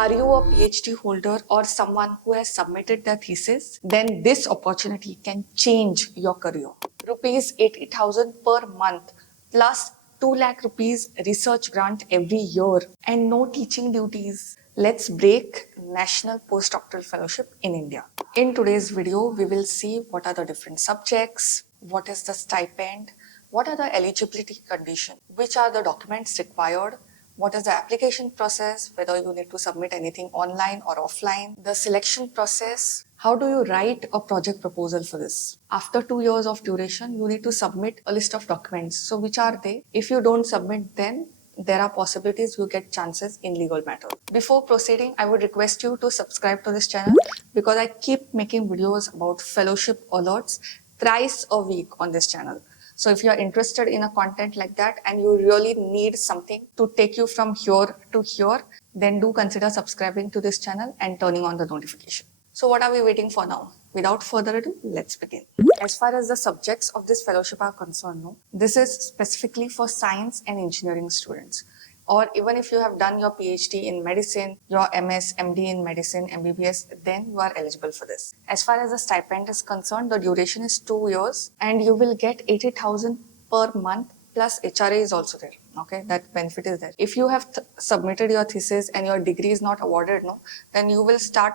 Are you a PhD holder or someone who has submitted their thesis? Then this opportunity can change your career. Rupees 80,000 per month plus 2 lakh rupees research grant every year and no teaching duties. Let's break National Post Doctoral Fellowship in India. In today's video, we will see what are the different subjects, what is the stipend, what are the eligibility conditions, which are the documents required, what is the application process, whether you need to submit anything online or offline, the selection process, how do you write a project proposal for this. After 2 years of duration, you need to submit a list of documents. So which are they? If you don't submit, then there are possibilities you get chances in legal matter. Before proceeding, I would request you to subscribe to this channel because I keep making videos about fellowship alerts thrice a week on this channel. So if you are interested in a content like that and you really need something to take you from here to here, then do consider subscribing to this channel and turning on the notification. So what are we waiting for now? Without further ado, let's begin. As far as the subjects of this fellowship are concerned, this is specifically for science and engineering students. Or even if you have done your PhD in medicine, your MS, MD in medicine, MBBS, then you are eligible for this. As far as the stipend is concerned, the duration is 2 years and you will get 80,000 per month plus HRA is also there. Okay, that benefit is there. If you have submitted your thesis and your degree is not awarded, then you will start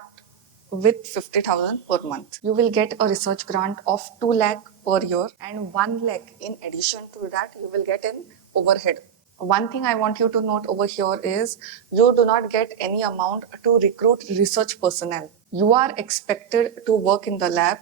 with 50,000 per month. You will get a research grant of 2 lakh per year and 1 lakh in addition to that you will get an overhead. One thing I want you to note over here is you do not get any amount to recruit research personnel. You are expected to work in the lab.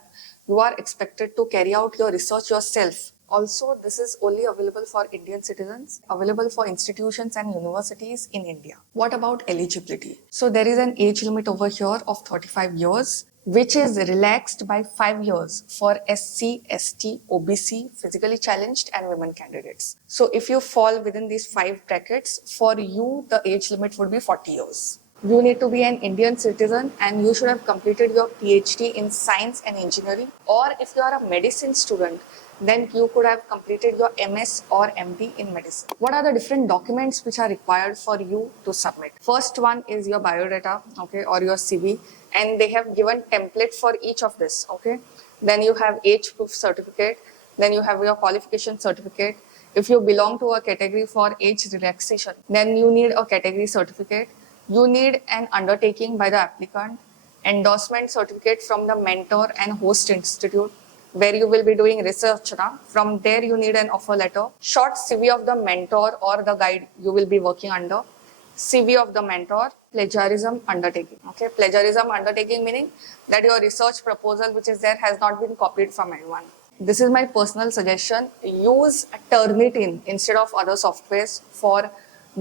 You are expected to carry out your research yourself. Also, this is only available for Indian citizens, available for institutions and universities in India. What about eligibility? So there is an age limit over here of 35 years, which is relaxed by 5 years for SC, ST, OBC, physically challenged and women candidates. So if you fall within these 5 brackets, for you, the age limit would be 40 years. You need to be an Indian citizen and you should have completed your PhD in science and engineering. Or if you are a medicine student, then you could have completed your MS or MD in medicine. What are the different documents which are required for you to submit? First one is your biodata, okay, or your CV, and they have given template for each of this, okay. Then you have age proof certificate, then you have your qualification certificate. If you belong to a category for age relaxation, then you need a category certificate. You need an undertaking by the applicant, endorsement certificate from the mentor and host institute, where you will be doing research. From there, you need an offer letter, short CV of the mentor or the guide you will be working under, CV of the mentor, plagiarism undertaking. Okay, plagiarism undertaking meaning that your research proposal which is there has not been copied from anyone. This is my personal suggestion. Use Turnitin instead of other softwares for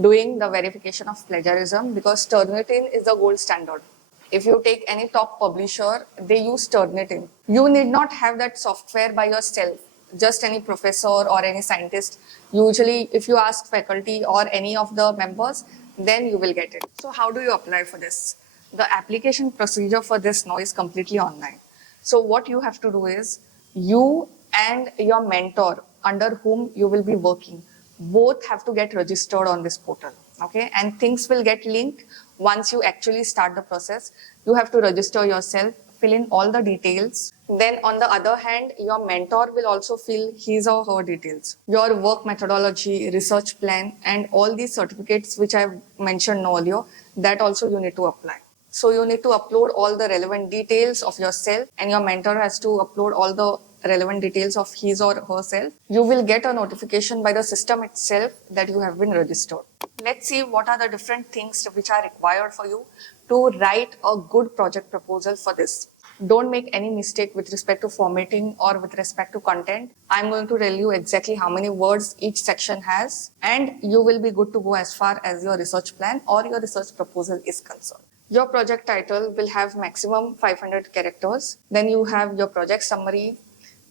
doing the verification of plagiarism because Turnitin is the gold standard. If you take any top publisher, they use Turnitin. You need not have that software by yourself. Just any professor or any scientist. Usually, if you ask faculty or any of the members, then you will get it. So how do you apply for this? The application procedure for this now is completely online. So what you have to do is, you and your mentor under whom you will be working, both have to get registered on this portal. Okay, and things will get linked once you actually start the process. You have to register yourself, fill in all the details. Then on the other hand, your mentor will also fill his or her details. Your work methodology, research plan, and all these certificates which I mentioned earlier, that also you need to apply. So you need to upload all the relevant details of yourself and your mentor has to upload all the relevant details of his or herself. You will get a notification by the system itself that you have been registered. Let's see what are the different things which are required for you to write a good project proposal for this. Don't make any mistake with respect to formatting or with respect to content. I'm going to tell you exactly how many words each section has and you will be good to go as far as your research plan or your research proposal is concerned. Your project title will have maximum 500 characters. Then you have your project summary.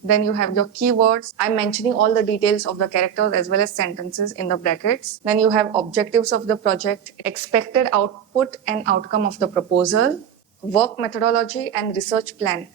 Then you have your keywords. I'm mentioning all the details of the characters as well as sentences in the brackets. Then you have objectives of the project, expected output and outcome of the proposal, work methodology and research plan.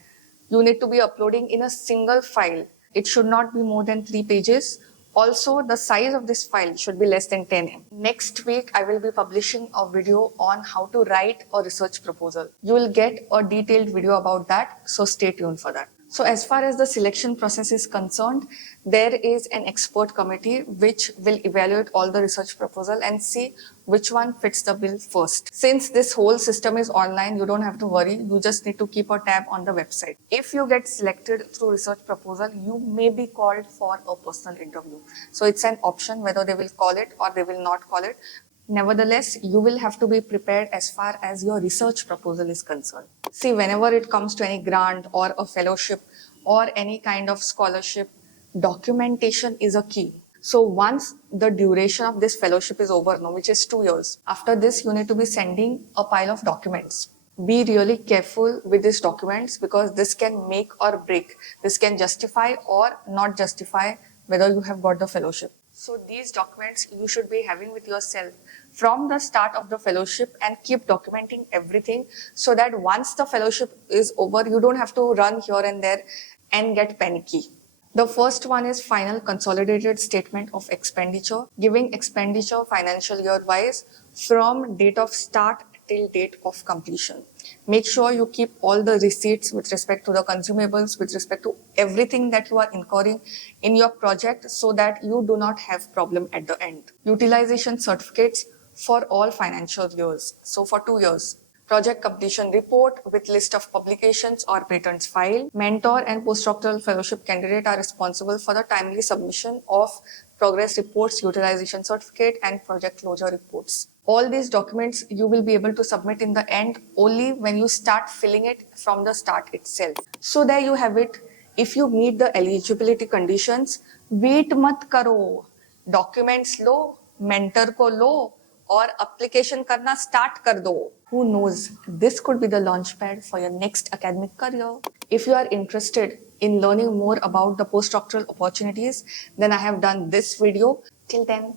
You need to be uploading in a single file. It should not be more than 3 pages Also, the size of this file should be less than 10 MB. Next week, I will be publishing a video on how to write a research proposal. You will get a detailed video about that, so stay tuned for that. So as far as the selection process is concerned, there is an expert committee which will evaluate all the research proposal and see which one fits the bill first. Since this whole system is online, you don't have to worry. You just need to keep a tab on the website. If you get selected through research proposal, you may be called for a personal interview. So it's an option whether they will call it or they will not call it. Nevertheless, you will have to be prepared as far as your research proposal is concerned. See, whenever it comes to any grant or a fellowship or any kind of scholarship, documentation is a key. So once the duration of this fellowship is over, which is 2 years, after this you need to be sending a pile of documents. Be really careful with these documents because this can make or break. This can justify or not justify whether you have got the fellowship. So these documents you should be having with yourself from the start of the fellowship and keep documenting everything so that once the fellowship is over, you don't have to run here and there and get panicky. The first one is final consolidated statement of expenditure, giving expenditure financial year wise from date of start till date of completion. Make sure you keep all the receipts with respect to the consumables, with respect to everything that you are incurring in your project so that you do not have problem at the end. Utilization certificates for all financial years. So for 2 years. Project completion report with list of publications or patents filed. Mentor and postdoctoral fellowship candidate are responsible for the timely submission of progress reports, utilization certificate, and project closure reports. All these documents you will be able to submit in the end only when you start filling it from the start itself. So there you have it. If you meet the eligibility conditions, wait mat karo. Documents low, mentor को लो और application करना start कर दो. Who knows, this could be the launchpad for your next academic career. If you are interested in learning more about the postdoctoral opportunities, then I have done this video. Till then,